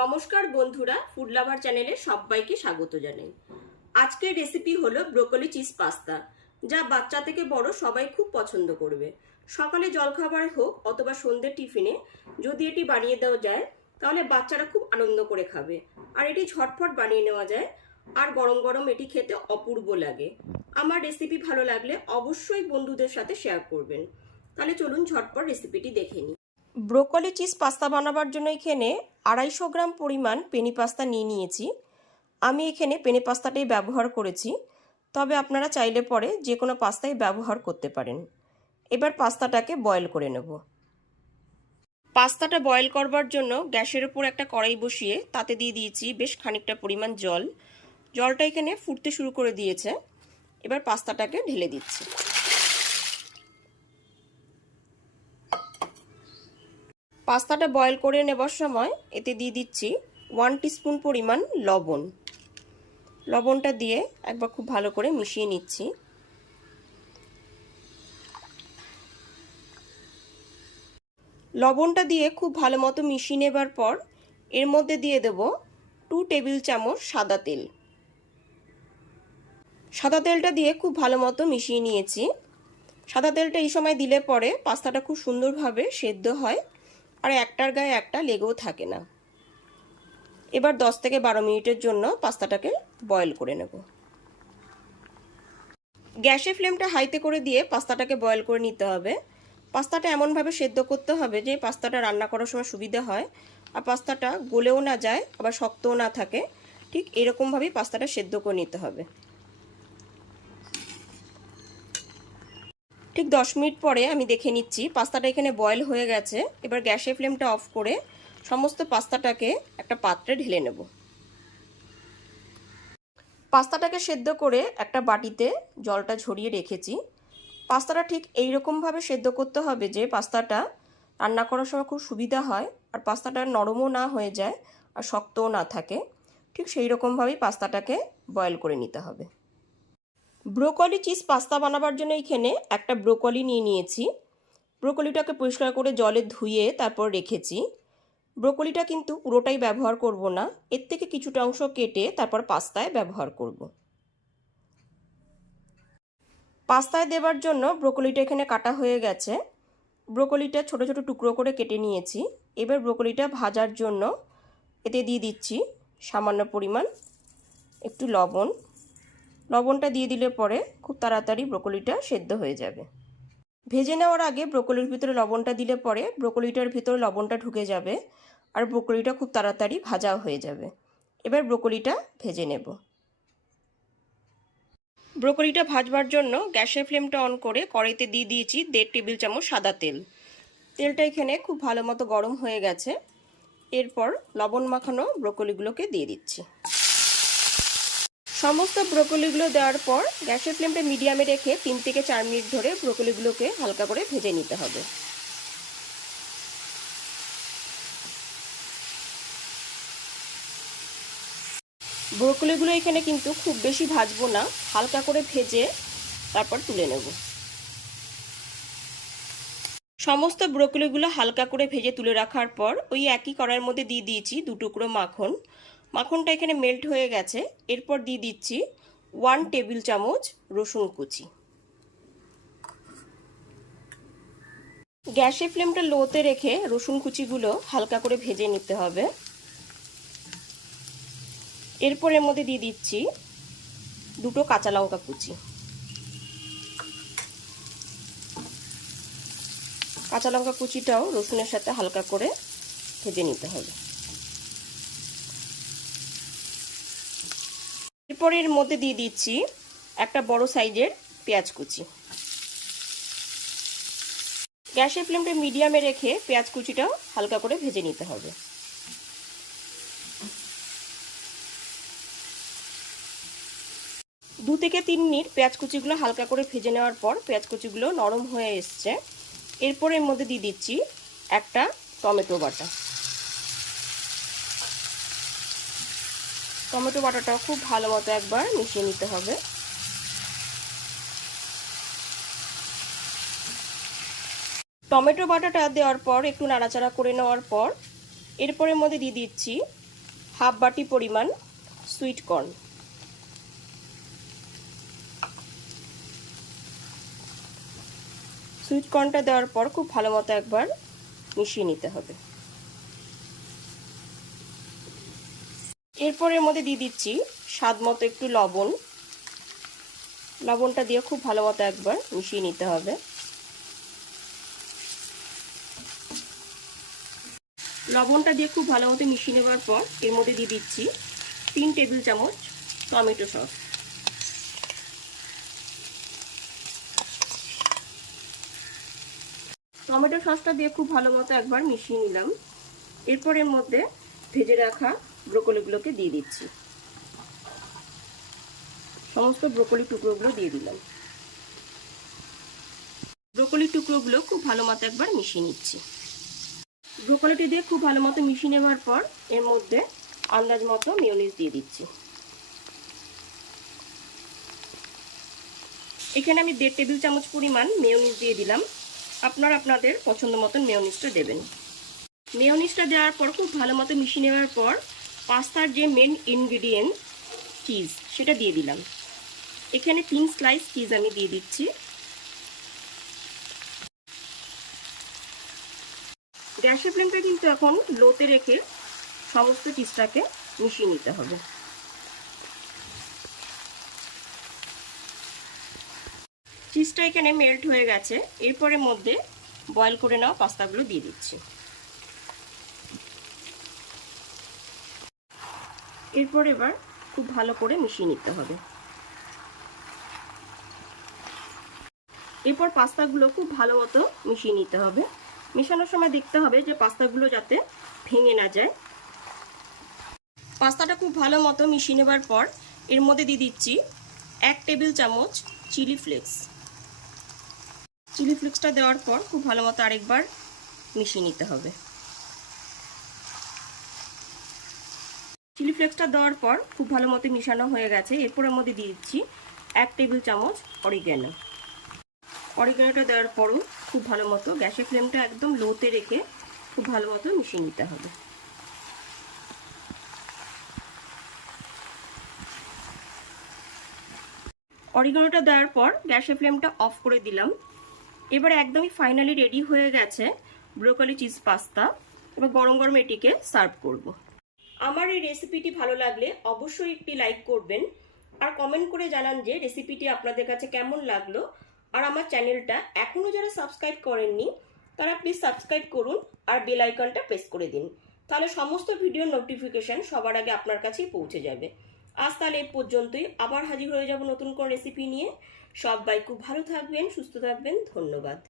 নমস্কার বন্ধুরা food lover চ্যানেলে সবাইকে স্বাগত জানাই। আজকের রেসিপি হলো ব্রোকলি চিজ পাস্তা যা বাচ্চা থেকে বড় সবাই খুব পছন্দ করবে। সকালে জলখাবার হোক অথবা সন্ধ্যের টিফিনে যদি এটি বানিয়ে দেওয়া যায়, তাহলে বাচ্চারা খুব আনন্দ করে খাবে। আর এটি ঝটফট বানিয়ে নেওয়া যায়, আর গরম গরম এটি খেতে অপূর্ব লাগে। আমার রেসিপি ভালো লাগলে অবশ্যই বন্ধুদের সাথে শেয়ার করবেন। তাহলে চলুন ঝটপট রেসিপিটি দেখে নিই। ব্রোকলি চিজ পাস্তা বানাবার জন্য এখানে আড়াইশো গ্রাম পরিমাণ পেনি পাস্তা নিয়ে নিয়েছি। আমি এখানে পেনি পাস্তাটাই ব্যবহার করেছি। তবে আপনারা চাইলে পরে যে কোনো পাস্তাই ব্যবহার করতে পারেন। এবার পাস্তাটাকে বয়েল করে নেব। পাস্তাটা বয়েল করবার জন্য গ্যাসের উপর একটা কড়াই বসিয়ে তাতে দিয়ে দিয়েছি বেশ খানিকটা পরিমাণ জল। জলটা এখানে ফুটতে শুরু করে দিয়েছে। এবার পাস্তাটাকে ঢেলে দিচ্ছি। পাস্তাটা বয়েল করে নেবার সময় এতে দিয়ে দিচ্ছি ওয়ান টিস্পুন পরিমাণ লবণ। লবণটা দিয়ে একবার খুব ভালো করে মিশিয়ে নিচ্ছি। লবণটা দিয়ে খুব ভালো মতো মিশিয়ে নেবার পর এর মধ্যে দিয়ে দেব টু টেবিল চামচ সাদা তেল। সাদা তেলটা দিয়ে খুব ভালো মতো মিশিয়ে নিয়েছি। সাদা তেলটা এই সময় দিলে পরে পাস্তাটা খুব সুন্দরভাবে সেদ্ধ হয়। আর একটার গায়ে একটা লেগেও থাকে না। এবার দশ থেকে বারো মিনিটের জন্য পাস্তাটাকে বয়েল করে নেব। গ্যাসের ফ্লেমটা হাইতে করে দিয়ে পাস্তাটাকে বয়েল করে নিতে হবে। পাস্তাটা এমনভাবে সেদ্ধ করতে হবে যে পাস্তাটা রান্না করার সময় সুবিধা হয় আর পাস্তাটা গলেও না যায়, আবার শক্তও না থাকে। ঠিক এরকমভাবেই পাস্তাটা সেদ্ধ করে নিতে হবে। ঠিক দশ মিনিট পরে আমি দেখে নিচ্ছি। পাস্তাটা এখানে বয়েল হয়ে গেছে। এবার গ্যাসের ফ্লেমটা অফ করে সমস্ত পাস্তাটাকে একটা পাত্রে ঢেলে নেব। পাস্তাটাকে সেদ্ধ করে একটা বাটিতে জলটা ঝরিয়ে রেখেছি। পাস্তাটা ঠিক এই রকমভাবে সেদ্ধ করতে হবে যে পাস্তাটা রান্না করার সময় খুব সুবিধা হয় আর পাস্তাটা নরমও না হয়ে যায় আর শক্তও না থাকে। ঠিক সেই রকমভাবেই পাস্তাটাকে বয়েল করে নিতে হবে। ব্রোকলি চিজ পাস্তা বানাবার জন্য এখানে একটা ব্রোকলি নিয়ে নিয়েছি। ব্রোকলিটাকে পরিষ্কার করে জলে ধুয়ে তারপর রেখেছি। ব্রোকলিটা কিন্তু পুরোটাই ব্যবহার করব না, এর থেকে কিছুটা অংশ কেটে তারপর পাস্তায় ব্যবহার করব। পাস্তায় দেবার জন্য ব্রোকলিটা এখানে কাটা হয়ে গেছে। ব্রোকলিটা ছোট ছোট টুকরো করে কেটে নিয়েছি। এবার ব্রোকলিটা ভাজার জন্য এতে দিয়ে দিচ্ছি সামান্য পরিমাণ একটু লবণ। লবণটা দিয়ে দিলে পরে খুব তাড়াতাড়ি ব্রোকলিটা সেদ্ধ হয়ে যাবে। ভেজে নেওয়ার আগে ব্রোকলির ভিতরে লবণটা দিলে পরে ব্রোকলিটার ভিতরে লবণটা ঢুকে যাবে আর ব্রোকলিটা খুব তাড়াতাড়ি ভাজাও হয়ে যাবে। এবার ব্রোকলিটা ভেজে নেব। ব্রোকলিটা ভাজবার জন্য গ্যাসের ফ্লেমটা অন করে কড়াইতে দিয়ে দিয়েছি দেড় টেবিল চামচ সাদা তেল। তেলটা এখানে খুব ভালো মতো গরম হয়ে গেছে। এরপর লবণ মাখানো ব্রোকলিগুলোকে দিয়ে দিচ্ছি। সমস্ত ব্রোকলিগুলো দেওয়ার পর গ্যাসের ফ্লেমটা মিডিয়ামে রেখে তিন থেকে চার মিনিট ধরে ব্রোকলিগুলোকে হালকা করে ভেজে নিতে হবে। ব্রোকলিগুলো এখানে কিন্তু খুব বেশি ভাজবো না, হালকা করে ভেজে তারপর তুলে নেব। সমস্ত ব্রোকলিগুলো হালকা করে ভেজে তুলে রাখার পর ওই একই কড়াইয়ের মধ্যে দিয়ে দিয়েছি দু টুকরো মাখন। মাখনটা এখানে মেল্ট হয়ে গেছে। এরপর দিয়ে দিচ্ছি ওয়ান টেবিল চামচ রসুন কুচি। গ্যাসের ফ্লেমটা লোতে রেখে রসুন কুচিগুলো হালকা করে ভেজে নিতে হবে। এরপর এর মধ্যে দিয়ে দিচ্ছি দুটো কাঁচা লঙ্কা কুচি। কাঁচা লঙ্কা কুচিটাও রসুনের সাথে হালকা করে ভেজে নিতে হবে। এরপর এর মধ্যে দিয়ে দিচ্ছি একটা বড় সাইজের পেঁয়াজ কুচি। গ্যাসের ফ্লেমটা মিডিয়ামে রেখে পেঁয়াজ কুচিটাও হালকা করে ভেজে নিতে হবে। দু থেকে তিন মিনিট পেঁয়াজ কুচিগুলো হালকা করে ভেজে নেওয়ার পর পেঁয়াজ কুচিগুলো নরম হয়ে এসছে। এরপর এর মধ্যে দিয়ে দিচ্ছি একটা টমেটো বাটা। টমেটো বাটাটা খুব ভালো মতো একবার মিশিয়ে নিতে হবে। টমেটো বাটাটা দেওয়ার পর, একটু নাড়াচাড়া করে নেওয়ার পর, এরপরের মধ্যে দিয়ে দিচ্ছি হাফ বাটি পরিমাণ সুইট কর্ন সুইট কর্নটা দেওয়ার পর খুব ভালো মতো একবার মিশিয়ে নিতে হবে। এরপর এর মধ্যে দিয়ে দিচ্ছি স্বাদ মতো একটু লবণ। লবণটা দিয়ে খুব ভালো মতো একবার মিশিয়ে নিতে হবে। লবণটা দিয়ে খুব ভালো মতো মিশিয়ে নেওয়ার পর এর মধ্যে দিয়ে দিচ্ছি তিন টেবিল চামচ টমেটো সস। টমেটো সসটা দিয়ে খুব ভালো মতো একবার মিশিয়ে নিলাম। এরপর এর মধ্যে ভেজে রাখা ব্রোকলিগুলোকে দিয়ে দিচ্ছি। সমস্ত ব্রোকলি টুকরোগুলো দিয়ে দিলাম। ব্রোকলি টুকরোগুলো খুব ভালো মতো একবার মিশিয়ে নিচ্ছি। ব্রোকলিটি দিয়ে খুব ভালো মতো মিশিয়ে নেওয়ার পর এর মধ্যে আন্দাজ মতো মিউনিস দিয়ে দিচ্ছি। এখানে আমি দেড় টেবিল চামচ পরিমাণ মেয়নিস দিয়ে দিলাম। আপনারা আপনাদের পছন্দ মতন মেয়নিসটা দেবেন। মেয়নিসটা দেওয়ার পর খুব ভালো মতো মিশিয়ে নেওয়ার পর পাস্তার যে মেন ইনগ্রিডিয়েন্ট চিজ সেটা দিয়ে দিলাম। এখানে তিন স্লাইস চিজ আমি দিয়ে দিচ্ছি। গ্যাসের ফ্লেমটা কিন্তু এখন লোতে রেখে সমস্ত চিজটাকে মিশিয়ে নিতে হবে। চিজটা এখানে মেল্ট হয়ে গেছে। এরপরের মধ্যে বয়েল করে নেওয়া পাস্তাগুলো দিয়ে দিচ্ছি। এরপর এবার খুব ভালো করে মিশিয়ে নিতে হবে। এরপর পাস্তাগুলো খুব ভালো মতো মিশিয়ে নিতে হবে। মেশানোর সময় দেখতে হবে যে পাস্তাগুলো যাতে ভেঙে না যায়। পাস্তাটা খুব ভালো মতো মিশিয়ে নেবার পর এর মধ্যে দিয়ে দিচ্ছি এক টেবিল চামচ চিলি ফ্লেক্স। চিলি ফ্লেক্সটা দেওয়ার পর খুব ভালো মতো আরেকবার মিশিয়ে নিতে হবে। ফ্লেক্সটা দেওয়ার পর খুব ভালো মতো মিশানো হয়ে গেছে। এরপরের মধ্যে দিয়ে দিচ্ছি এক টেবিল চামচ অরিগ্যানো অরিগ্যানোটা দেওয়ার পরও খুব ভালো মতো গ্যাসের ফ্লেমটা একদম লোতে রেখে খুব ভালো মতো মিশিয়ে নিতে হবে। অরিগানোটা দেওয়ার পর গ্যাসের ফ্লেমটা অফ করে দিলাম। এবার একদমই ফাইনালি রেডি হয়ে গেছে ব্রোকলি চিজ পাস্তা এবার গরম গরম এটিকে সার্ভ করব। আমার এই রেসিপিটি ভালো লাগলে অবশ্যই একটি লাইক করবেন। আর কমেন্ট করে জানান যে রেসিপিটি আপনাদের কাছে কেমন লাগল। আর আমার চ্যানেলটা এখনও যারা সাবস্ক্রাইব করেননি, তারা প্লিজ সাবস্ক্রাইব করুন আর বেল আইকনটা প্রেস করে দিন। তাহলে সমস্ত ভিডিওর নোটিফিকেশন সবার আগে আপনার কাছেই পৌঁছে যাবে। আজ তাহলে এই পর্যন্তই। আবার হাজির হয়ে যাব নতুন কোন রেসিপি নিয়ে। সবাই খুব ভালো থাকবেন, সুস্থ থাকবেন। ধন্যবাদ।